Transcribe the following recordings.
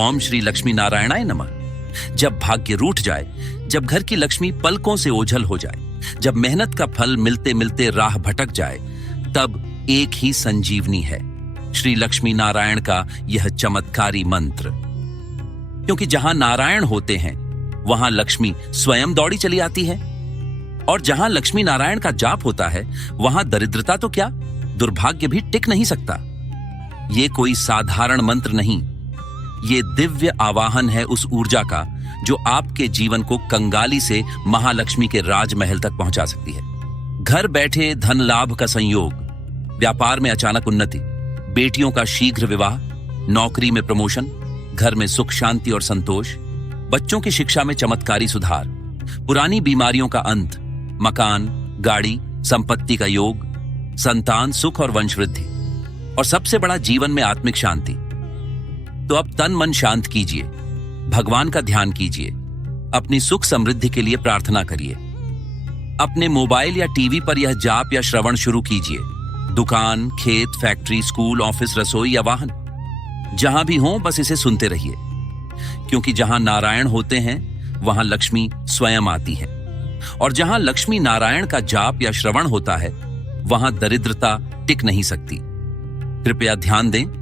ओम श्री लक्ष्मी नारायणाय नमः। जब भाग्य रूठ जाए, जब घर की लक्ष्मी पलकों से ओझल हो जाए, जब मेहनत का फल मिलते मिलते राह भटक जाए, तब एक ही संजीवनी है, श्री लक्ष्मी नारायण का यह चमत्कारी मंत्र। क्योंकि जहां नारायण होते हैं वहां लक्ष्मी स्वयं दौड़ी चली आती है, और जहां लक्ष्मी नारायण का जाप होता है वहां दरिद्रता तो क्या, दुर्भाग्य भी टिक नहीं सकता। ये कोई साधारण मंत्र नहीं, ये दिव्य आवाहन है उस ऊर्जा का जो आपके जीवन को कंगाली से महालक्ष्मी के राजमहल तक पहुंचा सकती है। घर बैठे धन लाभ का संयोग, व्यापार में अचानक उन्नति, बेटियों का शीघ्र विवाह, नौकरी में प्रमोशन, घर में सुख शांति और संतोष, बच्चों की शिक्षा में चमत्कारी सुधार, पुरानी बीमारियों का अंत, मकान, गाड़ी, संपत्ति का योग, संतान सुख और वंशवृद्धि, और सबसे बड़ा जीवन में आत्मिक शांति। तो अब तन मन शांत कीजिए, भगवान का ध्यान कीजिए, अपनी सुख समृद्धि के लिए प्रार्थना करिए। अपने मोबाइल या टीवी पर यह जाप या श्रवण शुरू कीजिए। दुकान, खेत, फैक्ट्री, स्कूल, ऑफिस, रसोई या वाहन, जहां भी हो बस इसे सुनते रहिए। क्योंकि जहां नारायण होते हैं वहां लक्ष्मी स्वयं आती है, और जहां लक्ष्मी नारायण का जाप या श्रवण होता है वहां दरिद्रता टिक नहीं सकती। कृपया ध्यान दें,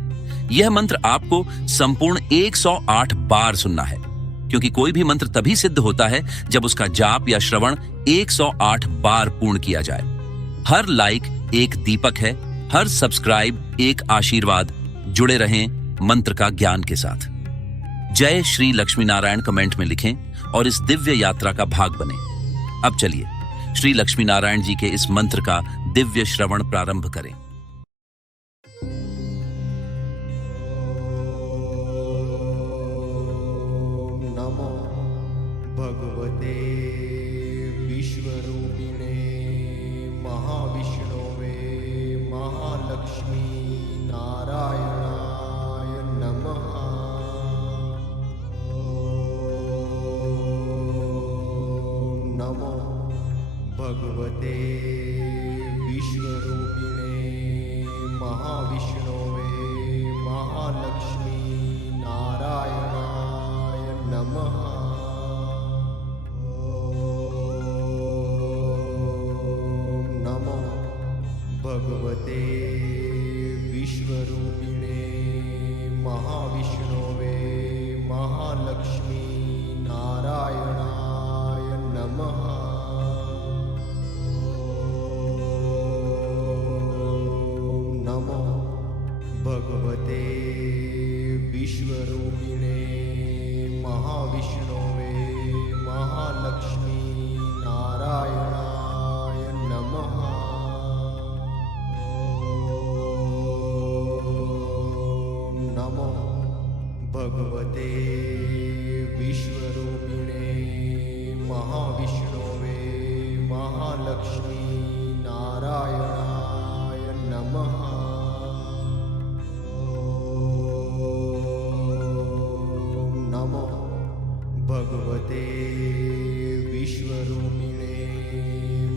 यह मंत्र आपको संपूर्ण 108 बार सुनना है, क्योंकि कोई भी मंत्र तभी सिद्ध होता है जब उसका जाप या श्रवण 108 बार पूर्ण किया जाए। हर लाइक एक दीपक है, हर सब्सक्राइब एक आशीर्वाद। जुड़े रहें मंत्र का ज्ञान के साथ। जय श्री लक्ष्मी नारायण कमेंट में लिखें और इस दिव्य यात्रा का भाग बने। अब चलिए श्री लक्ष्मी नारायण जी के इस मंत्र का दिव्य श्रवण प्रारंभ करें। नमो भगवते विश्वरूपिणे महाविष्णवे महालक्ष्मी नारायणाय नमः। नमो भगवते विश्वरूपिणे महाविष्णवे महालक्ष्मी नारायणाय नमः। नमो भगवते विश्वरूपिणे महाविष्णवे महालक्ष्मी नारायणाय नमः। नमो भगवते विश्वरूपिणे महाविष्णवे महालक्ष्मी नारायणाय नमः। नमो भगवते विश्वरूपिणे महाविष्णवे महालक्ष्मी नारायणाय नमः। नमो भगवते विश्वरूपिणे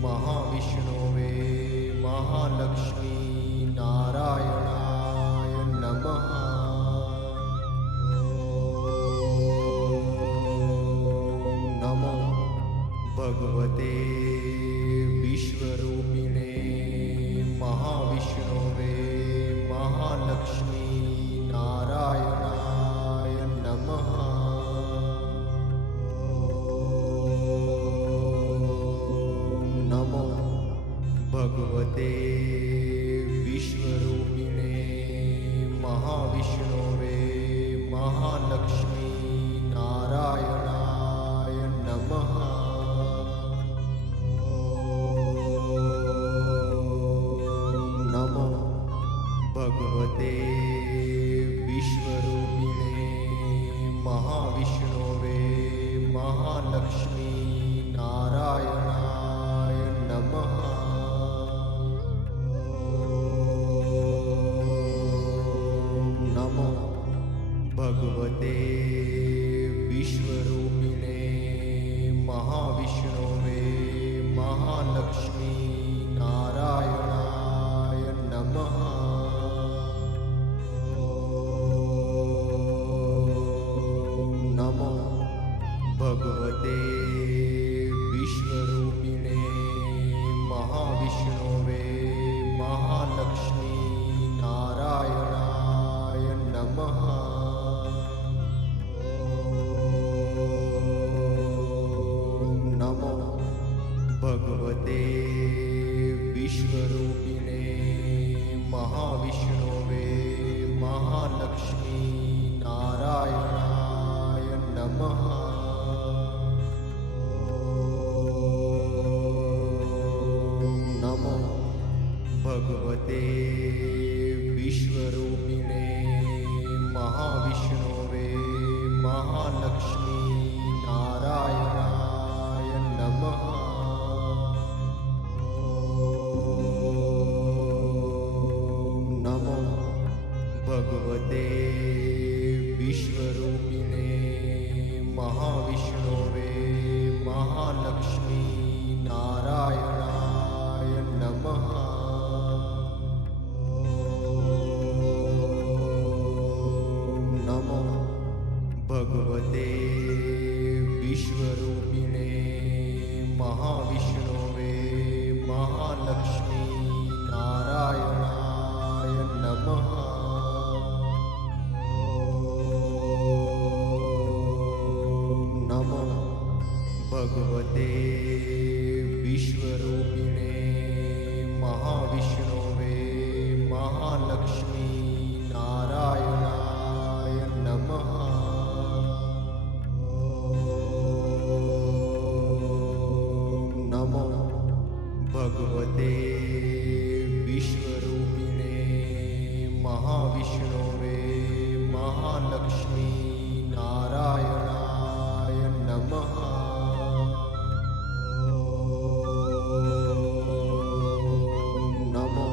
महाविष्णवे महालक्ष्मी नारायणाय नमः। नमो भगवते विश्वरूपिणे महाविष्णवे महालक्ष्मी नारायणाय नमः। नमो भगवते विश्वरूपिणे महाविष्णवे महालक्ष्मी नारायणाय नमः। नमो भगवते विश्वरूपिणे महाविष्णवे महालक्ष्मी नारायणाय नमः। नमो भगवते विश्वरूपिणे महाविष्णवे महालक्ष्मी नारायणाय नमः। महालक्ष्मी नारायणाय नमः। नमो भगवते विश्वरूपिणे महाविष्णवे महालक्ष्मी नारायणाय नमः। नमो भगवते विश्वरूपिणे महाविष्णवे महालक्ष्मी नारायणाय नमः। नमो भगवते विश्वरूपिणे महाविष्णवे महालक्ष्मी नारायणाय नमः। नमो भगवते विश्वरूपिणे महाविष्णवे महालक्ष्मी नारायणाय नमः। नमो भगवते विश्वरूपिणे महाविष्णवे महालक्ष्मी नारायणाय नमः। नमो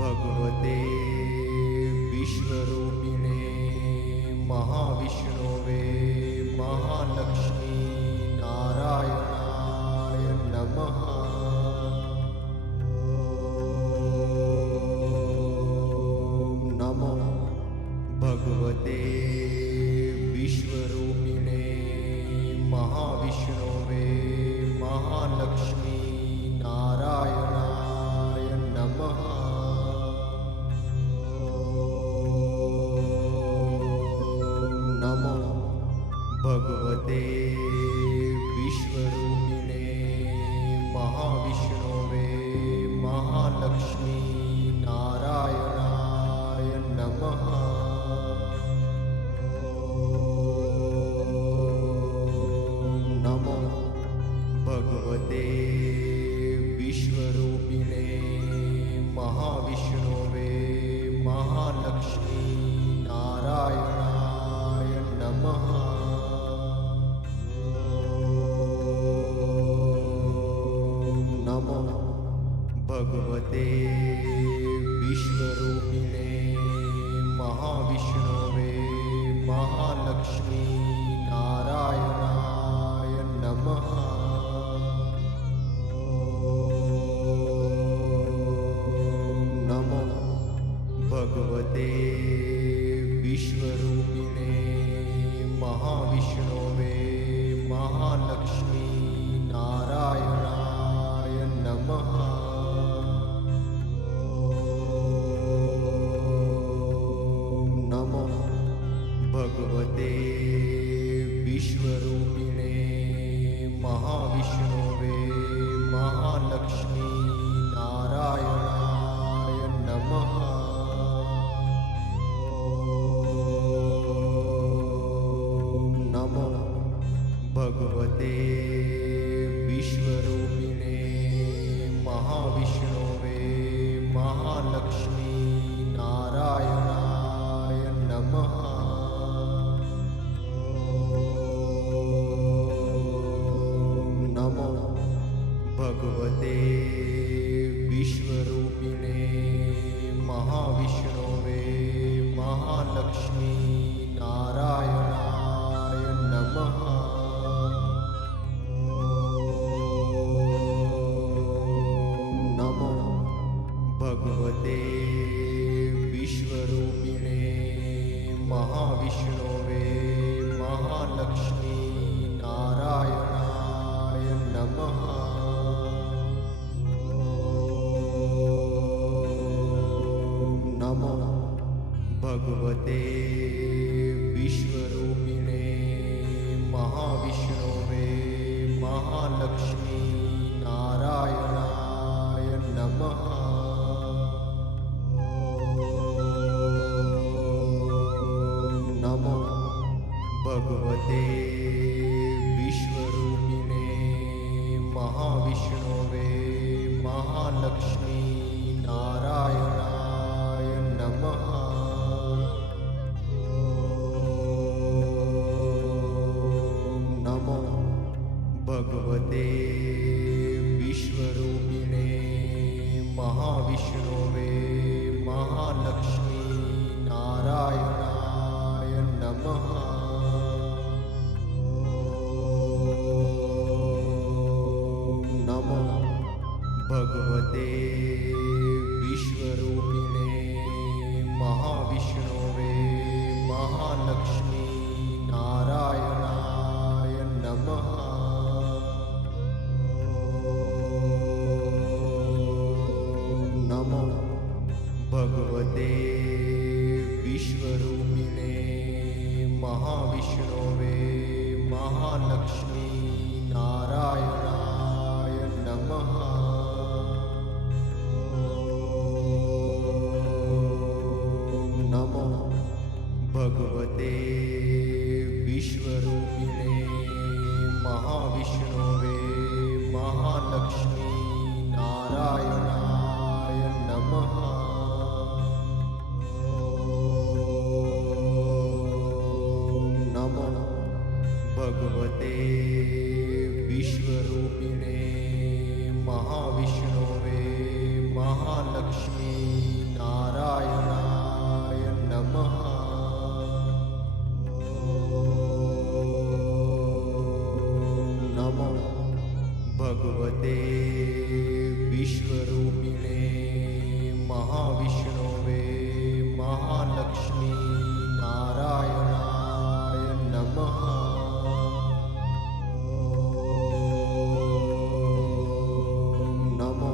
भगवते विश्वरूपिणे महाविष्णवे महालक्ष्मी नारायणाय नमः। नमो भगवते विश्वरूपिणे महाविष्णवे महालक्ष्मी नारायणाय नमः। नमो भगवते विश्वरूपिणे महाविष्णवे महालक्ष्मी नारायणाय नमः। नमो भगवते विश्वरूपिणे महाविष्णवे महालक्ष्मी नारायणाय नमः। नमो भगवते विश्वरूपिणे महाविष्णवे महालक्ष्मी नारायणाय नमः। नमो भगवते विश्वरूपिणे महाविष्णवे महालक्ष्मी नारायणाय नमः। नमो भगवते विश्वरूपिणे महाविष्णवे महालक्ष्मी नारायणाय नमः। नमो भगवते विश्वरूपिणे महाविष्णवे महालक्ष्मी नारायणाय नमः। नमो भगवते विश्वरूपिणे महाविष्णवे महालक्ष्मी नारायणाय नमः। नमो भगवते विश्वरूपिणे महाविष्णवे महालक्ष्मी नारायणाय नमः। नमो भगवते विश्वरूपिणे महाविष्णवे महालक्ष्मी नारायणाय नमः। ભગવતે વિશ્વરૂપિણે મહાવિષ્ણવે મહાલક્ષ્મી નારાયણાય નમઃ. નમો ભગવતે વિશ્વરૂપિણે મહાવિષ્ણવે મહાલક્ષ્મી નારાયણાય નમઃ. નમો ભગવતે વિશ્વરૂપિણે મહાવિષ્ણવે મહાલક્ષ્મી નારાયણાય નમઃ. નમો ભગવતે વિશ્વરૂપિણે મહાવિષ્ણવે મહાલક્ષ્મી નારાયણાય નમઃ. નમો ભગવતે વિશ્વરૂપિણે મહાવિષ્ણવે મહાલક્ષ્મી નારાયણાય નમઃ. નમો ભગવતે વિશ્વરૂપિણે મહાવિષ્ણવે મહાલક્ષ્મી નારાયણાય નમઃ. નમો ભગવતે વિશ્વરૂપિણે મહાવિષ્ણવે મહાલક્ષ્મી નારાયણાય નમઃ. નમો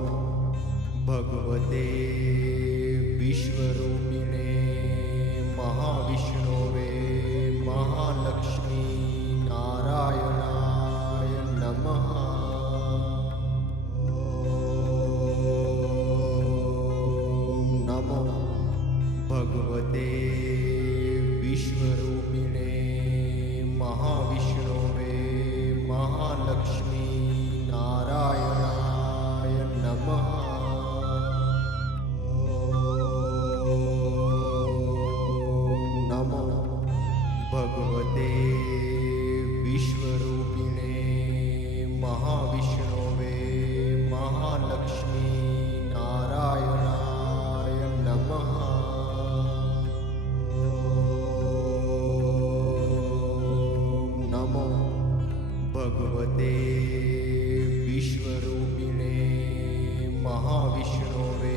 ભગવતે વિશ્વરૂપિણે મહાવિષ્ણવે મહાલક્ષ્મી નારાયણાય નમઃ. નમો ભગવતે વિશ્વરૂપિણે મહાવિષ્ણવે મહાલક્ષ્મી નારાયણાય નમઃ. નમો ભગવતે વિશ્વરૂપિણે મહાવિષ્ણવે મહાલક્ષ્મી નારાયણાય નમઃ. નમો ભગવતે વિશ્વરૂપિણે મહાવિષ્ણવે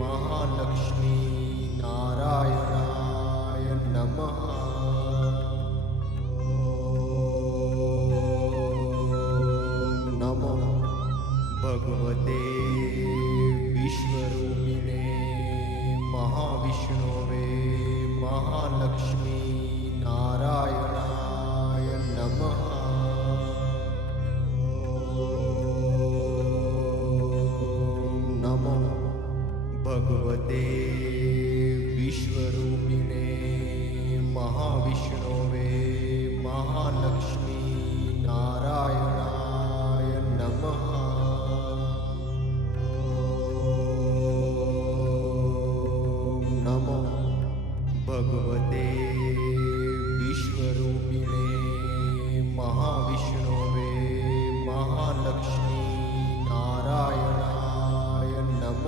મહાલક્ષ્મી નારાયણાય નમઃ. નમો ભગવતે વિશ્વરૂપિણે મહાવિષ્ણવે મહાલક્ષ્મી નારાયણાય નમઃ. નમો ભગવતે વિશ્વરૂપિણે મહાવિષ્ણવે મહાલક્ષ્મી નારાયણાય નમઃ. નમો ભગવતે વિશ્વરૂપિણે મહાવિષ્ણવે મહાલક્ષ્મી નારાયણાય નમઃ.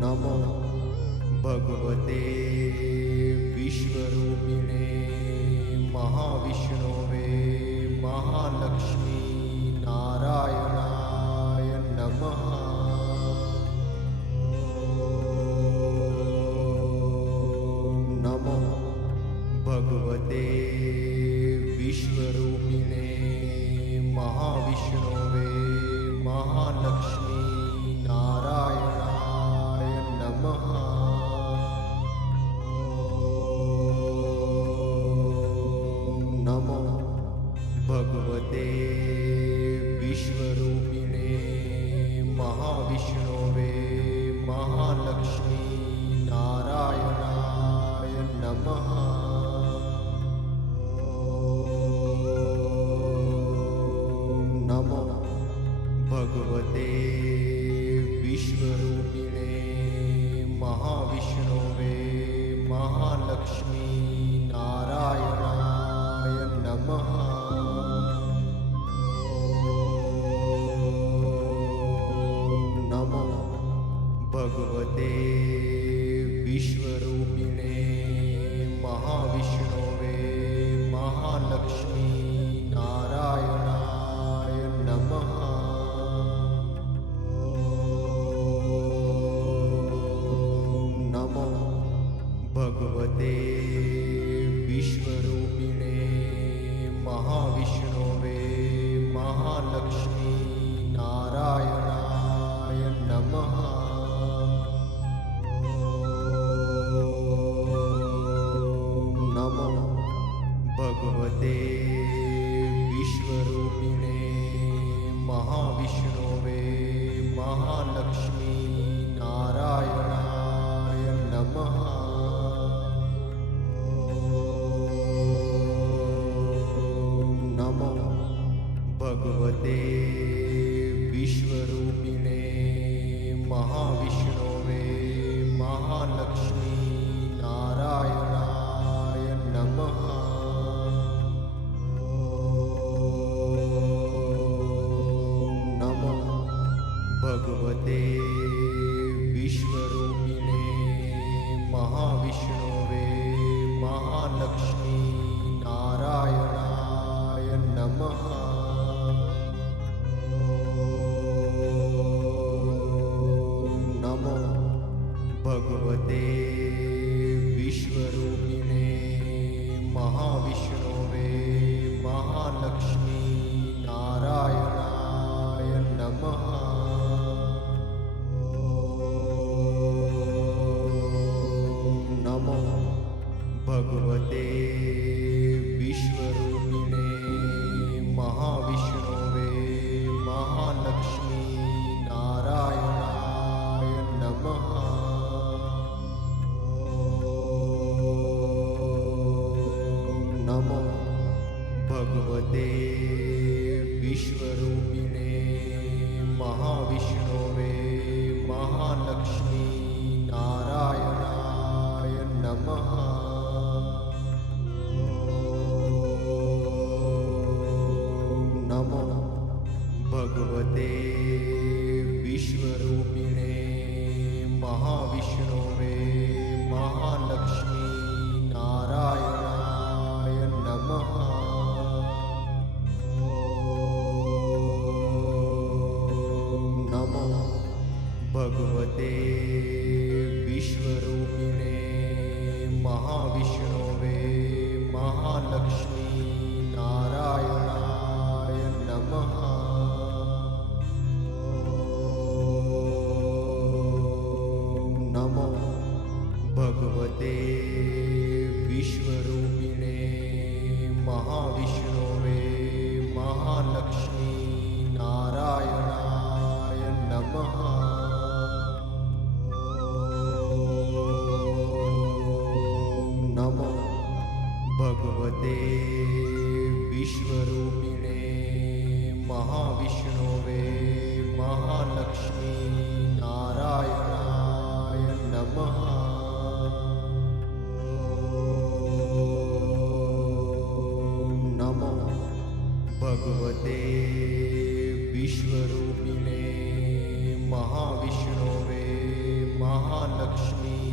નમો ભગવતે વિશ્વરૂપિણે મહાવિષ્ણવે મહાલક્ષ્મી નારાયણાય નમઃ. નમો ભગવતે વિશ્વરૂપિણે મહાવિષ્ણવે મહાલક્ષ્મી નારાયણાય નમઃ. નમો ભગવતે વિશ્વરૂપિણે મહાવિષ્ણવે મહાલક્ષ્મી નારાયણાય નમો ભગવતે વિશ્વરૂપિણે મહાવિષ્ણુવે મહાલક્ષ્મી નારાયણાય નમઃ. નમો ભગવતે વિશ્વરૂપિણે મહાવિષ્ણુવે મહાલક્ષ્મી નારાયણાય નમઃ. નમો ભગવતે વિશ્વરૂપિણે મહાવિષ્ણુવે મહાલક્ષ્મી નારાયણાય નમઃ. નમો ભગવતે વિશ્વરૂપિણે મહાવિષ્ણુવે મહાલક્ષ્મી નારાયણાય નમઃ. નમો ભગવતે વિશ્વરૂપિણે મહાવિષ્ણુવે મહાલક્ષ્મી નારાયણાય નમઃ. નમો ભગવતે વિશ્વરૂપિણે મહાવિષ્ણુવે મહાલક્ષ્મી નારાયણાય નમઃ. નમો ભગવતે વિશ્વરૂપિણે મહાવિષ્ણુવે મહાલક્ષ્મી નારાયણાય નમઃ. નમો ભગવતે વિશ્વરૂપિણે મહાવિષ્ણુવે મહાલક્ષ્મી નારાયણાય નમઃ. નમો ભગવતે વિશ્વરૂપિણે મહાવિષ્ણુવે મહાલક્ષ્મી નારાયણાય નમઃ. નમો ભગવતે વિશ્વરૂપિણે મહાવિષ્ણુવે મહાલક્ષ્મી નારાયણાય નમઃ. નમો ભગવતે વિશ્વરૂપિણે મહાવિષ્ણુવે મહાલક્ષ્મી નારાયણાય નમઃ. નમો ભગવતે વિશ્વરૂપિણે મહાવિષ્ણુવે મહાલક્ષ્મી નારાયણાય નમઃ. નમો ભગવતે વિશ્વરૂપિણે મહાવિષ્ણુવે મહાલક્ષ્મી નારાયણાય નમઃ. નમો ભગવતે વિશ્વરૂપિણે મહાવિષ્ણુવે મહાલક્ષ્મી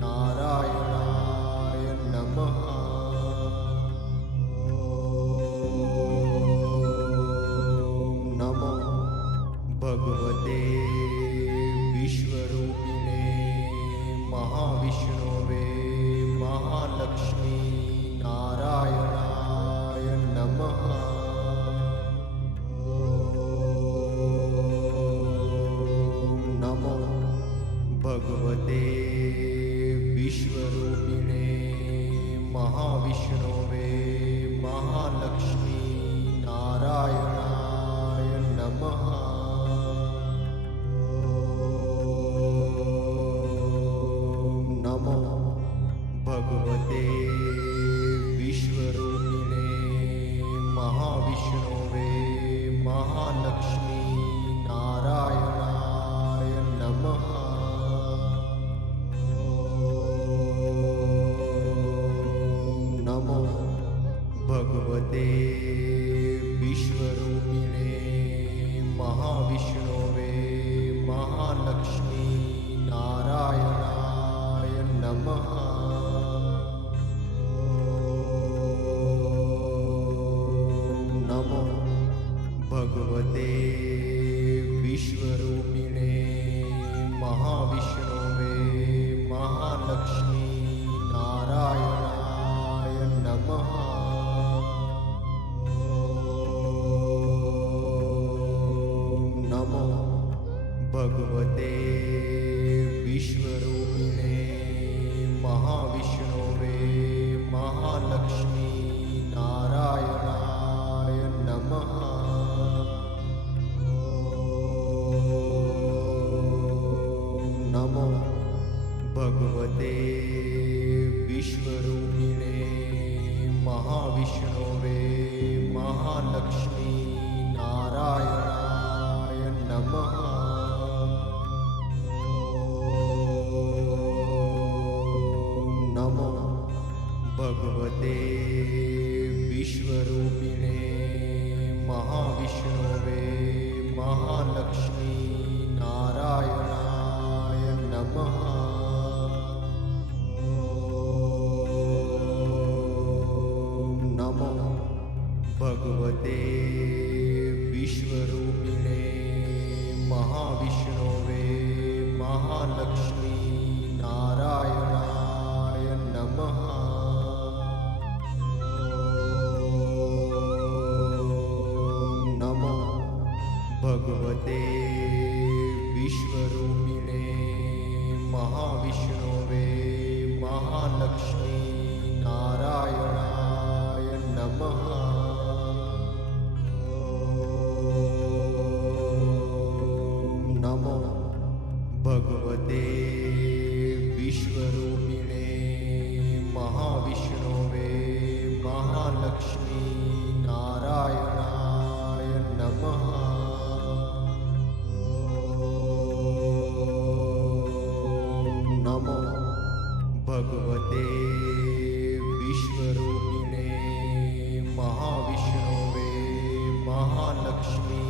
નારાયણાય નમઃ. નમો ભગવતે વિશ્વરૂપિણે મહાવિષ્ણુવે મહાલક્ષ્મી નારાયણાય નમઃ. નમો ભગવતે વિશ્વરૂપિણે મહાવિષ્ણુવે મહાલક્ષ્મી નારાયણાય નમઃ. નમો ભગવતે महाविष्णवे महालक्ष्मी नारायणाय नमः। नमो भगवते विश्वरूपिणे महाविष्णवे महालक्ष्मी नारायणाय नमः। नमो भगवते विश्वरूपिणे महाविष्णवे महालक्ष्मी नारायणाय नमः। नमो भगवते विश्वरूपिणे महाविष्णवे महालक्ष्मी नारायणाय नमः। नमो भगवते विश्वरूपिणे महाविष्णवे महालक्ष्मी नारायणाय नमः। नमो भगवते विश्वरूपिणे महाविष्णवे महालक्ष्मी नारायणाय नमः। नमो भगवते विश्वरूपिणे महाविष्णवे महालक्ष्मी नारायणाय नमः। नमो भगवते विश्वरूपिणे महाविष्णवे महालक्ष्मी नारायणाय नमः। नमो भगवते विश्वरूपिणे महाविष्णवे महालक्ष्मी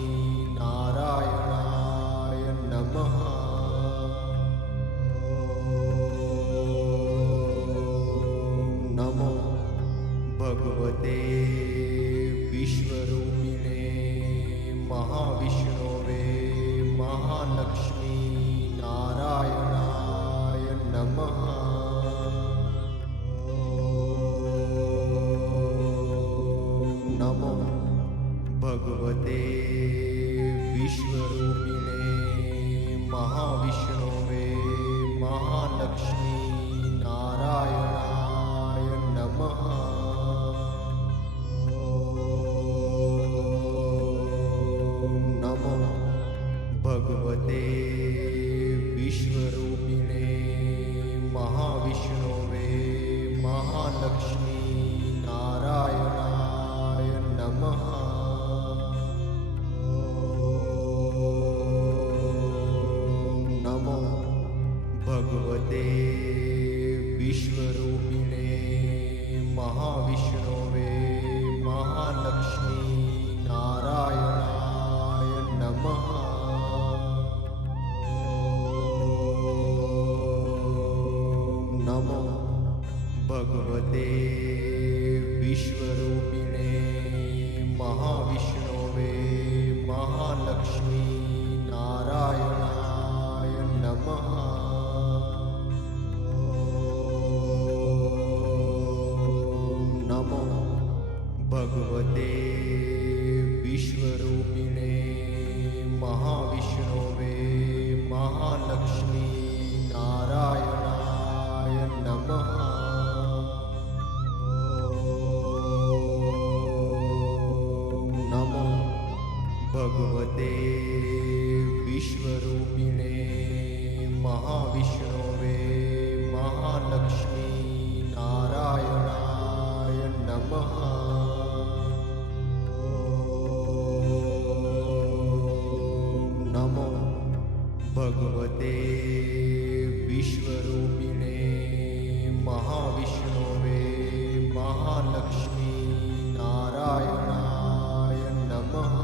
नारायणाय नमः। नमो भगवते विश्वरूपिणे महाविष्णवे महालक्ष्मी नारायणाय नमः। नमो भगवते विश्वरूपिणे महाविष्णवे महालक्ष्मी नारायणाय नमः। नमो भगवते विश्वरूपिणे महाविष्णवे महालक्ष्मी नारायणाय नमः। नमो भगवते विश्वरूपिणे महाविष्णवे महालक्ष्मी नारायणाय नमः। नमो भगवते विश्वरूपिणे महाविष्णवे महालक्ष्मी नारायणाय नमः। नमो भगवते विश्वरूपिणे महाविष्णवे महालक्ष्मी नारायणाय नमः। नमो भगवते विश्वरूपिणे महाविष्णवे महालक्ष्मी नारायणाय नमः। नमो भगवते विश्वरूपिणे महाविष्णवे महालक्ष्मी नारायणाय नमः।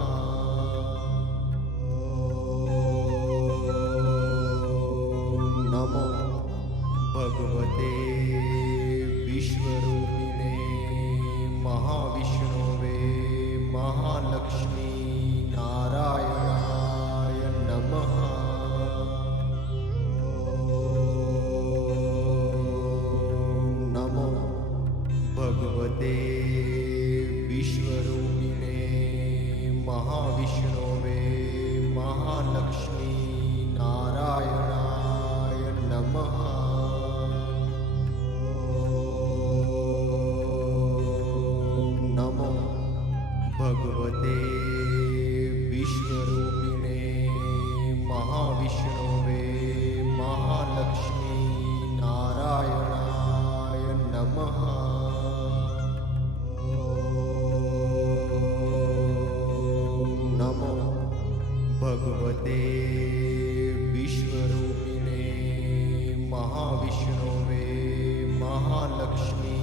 महालक्ष्मी नारायणाय नमः। नमो भगवते विश्वरूपिणे महाविष्णवे महालक्ष्मी नारायणाय नमः। नमो भगवते विश्वरूपिणे महाविष्णवे महालक्ष्मी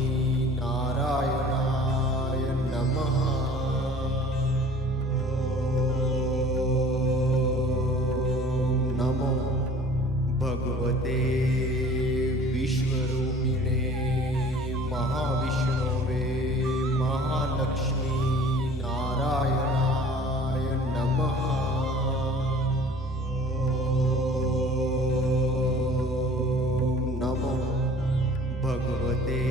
नारायणाय नमः। नमो भगवते विश्वरूपिणे महाविष्णवे महालक्ष्मी नारायणाय नमः। नमो भगवते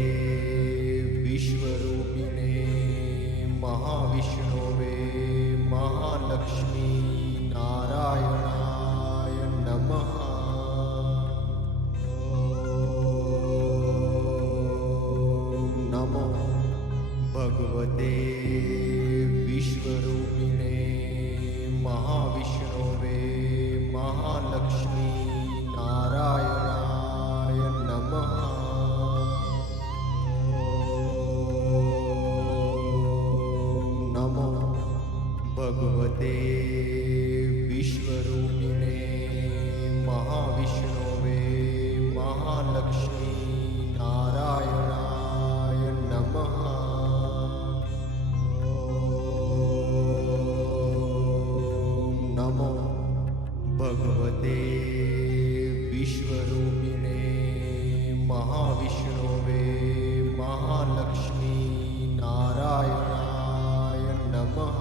विश्वरूपिणे महाविष्णवे महालक्ष्मी नारायणाय नमः। नमो भगवते विश्वरूपिणे महाविष्णवे महालक्ष्मी नारायणाय नमः। नमो भगवते विश्वरूपिणे महाविष्णवे महालक्ष्मी नारायणाय नमः। नमो भगवते विश्वरूपिणे महाविष्णवे महालक्ष्मी नारायणाय नमः।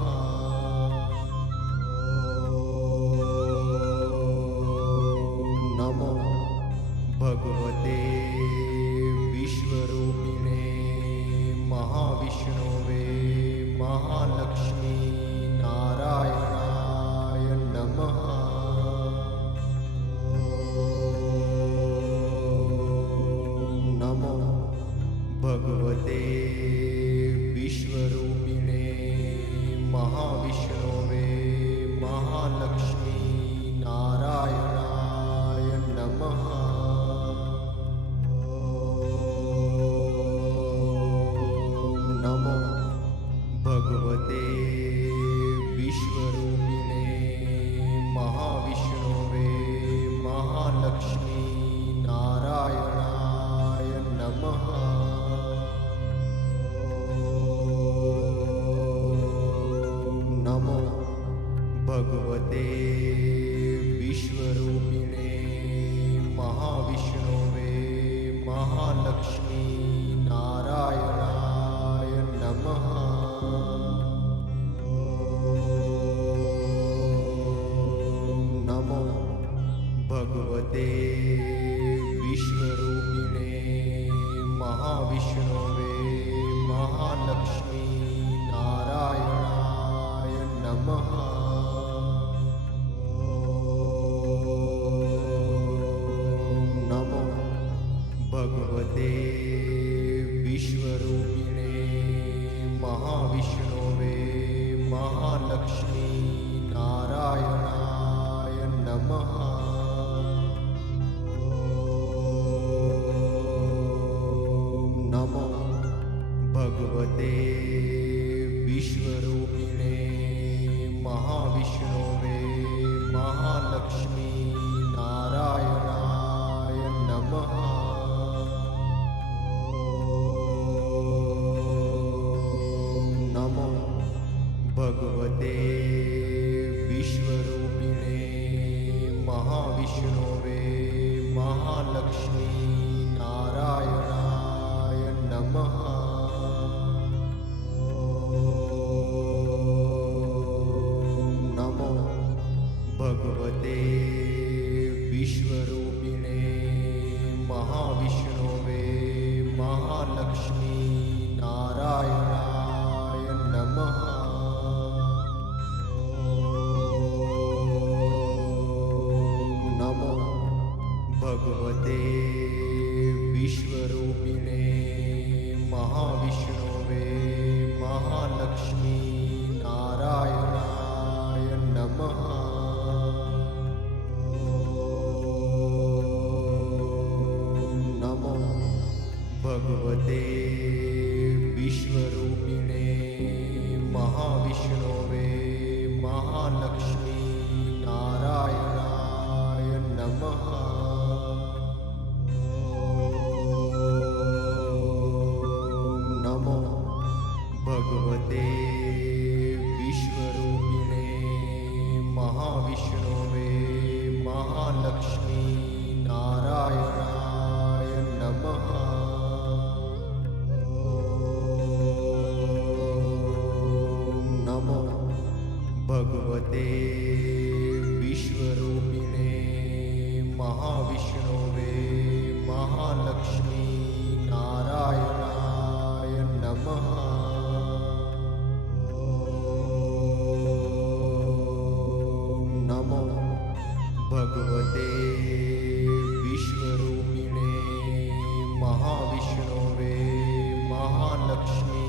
नमो भगवते विश्वरूपिणे महाविष्णवे महालक्ष्मी नारायणाय नमः। नमो भगवते विश्वरूपिणे महाविष्णवे महालक्ष्मी नारायणाय नमः। नमो भगवते विश्वरूपिणे महाविष्णवे महालक्ष्मी नारायणाय नमः। नमो भगवते विश्वरूपिणे महाविष्णवे महालक्ष्मी नारायणाय नमः। नमो भगवते विश्वरूपिणे महाविष्णवे महालक्ष्मी नारायणाय नमः। नमो भगवते विश्वरूपिणे महाविष्णवे महालक्ष्मी नारायणाय नमः। नमो भगवते विश्वरूपिणे महाविष्णवे महालक्ष्मी नारायणाय नमः। नमो भगवते विश्वरूपिणे महाविष्णवे महालक्ष्मी नारायणाय नमः। नमो भगवते विश्वरूपिणे महाविष्णवे महालक्ष्मी नारायणाय नमः। महाविष्णवे महालक्ष्मी नारायणाय नमः। नमो भगवते विश्वरूपिणे महाविष्णवे महालक्ष्मी नारायणाय नमः। नमो भगवते विश्वरूपिणे महाविष्णवे महालक्ष्मी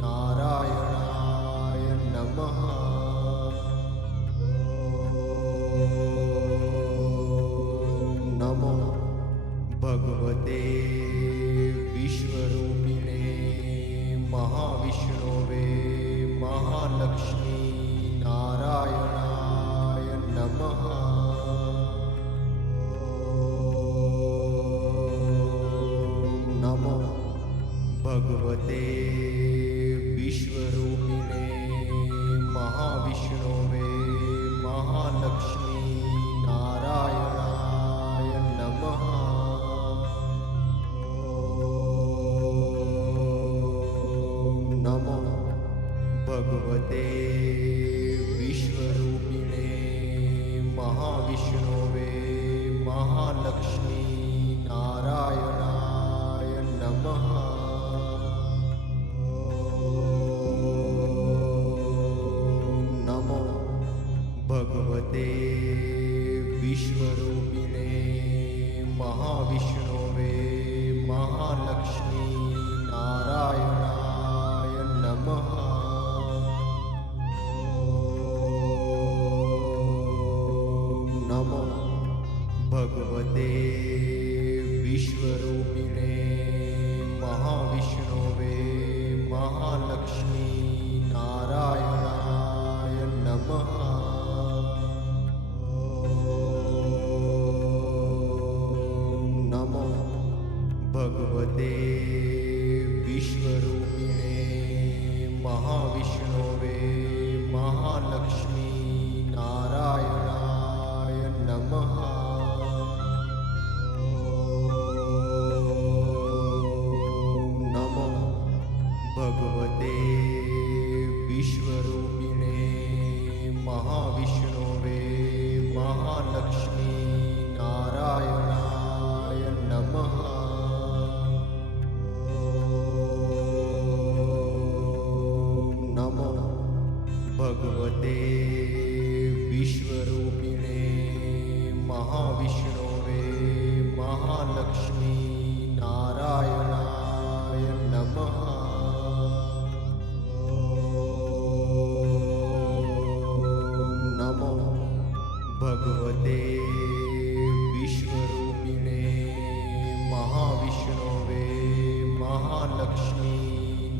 नारायणाय नमः। नमो भगवते विश्वरूपिणे महाविष्णवे महालक्ष्मी नारायणाय नमः। नमो भगवते विश्वरूपिणे महाविष्णवे महालक्ष्मी नारायणाय नमः। नमो भगवते विश्वरूपिणे महाविष्णवे महालक्ष्मी नारायणाय नमः। नमो भगवते विश्वरूपिणे महाविष्णवे महालक्ष्मी नारायणाय नमः। नमो भगवते विश्वरूपिणे महाविष्णवे महालक्ष्मी नारायणाय नमः। नमो भगवते विश्वरूपिणे महाविष्णवे महालक्ष्मी नारायणाय नमः। नमो भगवते विश्वरूपिणे महाविष्णवे महालक्ष्मी नारायणाय नमः। नमो भगवते विश्वरूपिणे महाविष्णवे महालक्ष्मी नारायणाय नमः। नमो भगवते विश्वरूपिणे महाविष्णवे महालक्ष्मी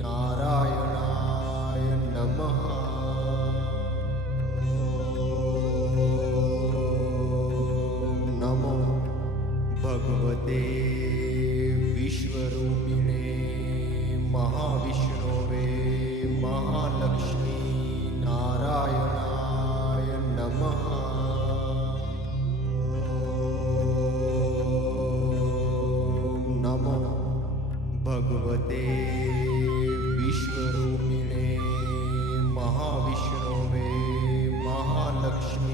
नारायणाय नमः। नमो भगवते विश्वरूपिणे महाविष्णवे महालक्ष्मी नारायणाय नमः। नमो भगवते विश्वरूपिणे महाविष्णवे महालक्ष्मी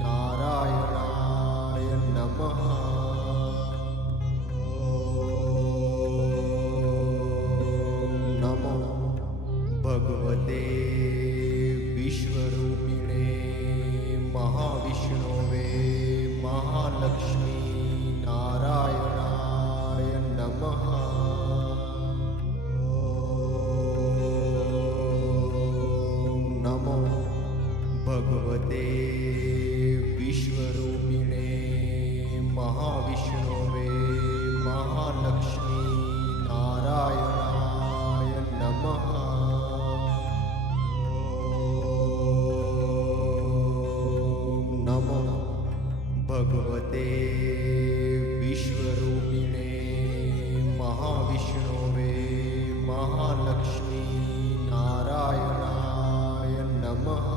नारायणाय नमः। नमो भगवते विश्वरूपिणे महाविष्णवे महालक्ष्मी नारायणाय नमः। नमो भगवते विश्वरूपिणे महाविष्णवे महालक्ष्मी नारायणाय नमः। नमो भगवते विश्वरूपिणे महाविष्णवे महालक्ष्मी नारायणाय नमः।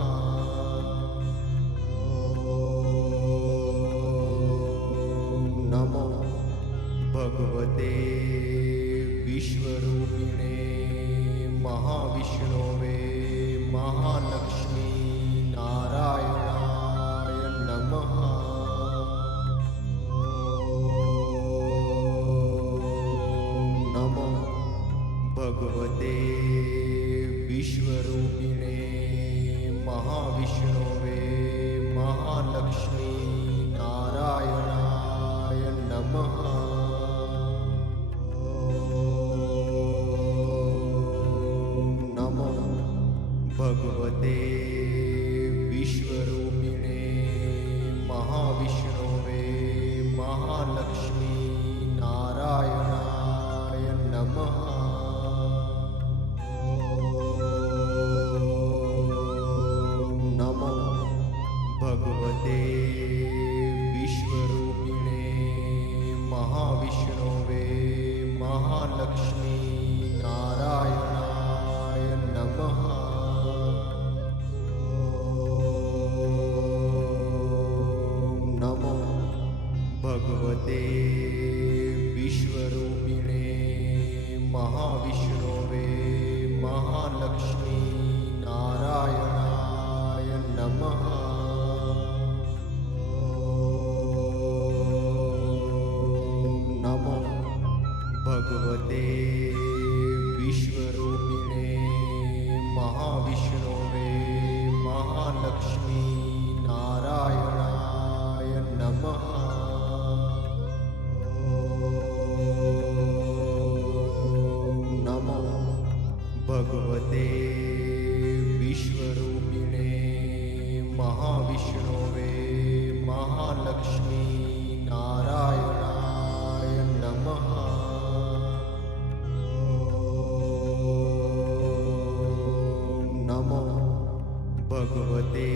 महाविष्णवे महालक्ष्मी नारायणाय नमः। नमो भगवते विश्वरूपिणे महाविष्णवे महालक्ष्मी नारायणाय नमः। नमो भगवते विश्वरूपिणे महाविष्णवे महालक्ष्मी नारायणाय नमः। नमो भगवते विश्वरूपिणे महाविष्णवे महालक्ष्मी नारायणाय नमः। नमो भगवते विश्वरूपिणे महाविष्णवे महालक्ष्मी नारायणाय नमः। नमो भगवते विश्वरूपिणे महाविष्णवे महालक्ष्मी नारायणाय नमः। नमो भगवते विश्वरूपिणे महाविष्णवे महालक्ष्मी नारायणाय नमः। नमो भगवते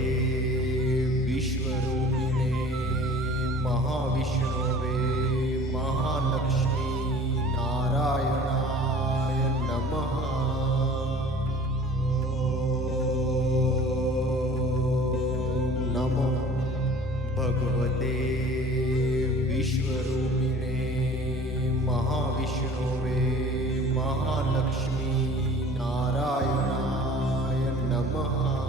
विश्वरूपिणे महाविष्णवे महालक्ष्मी नारायणाय नमः। नमो भगवते विश्वरूपिणे महाविष्णवे महालक्ष्मी नारायणाय नमः।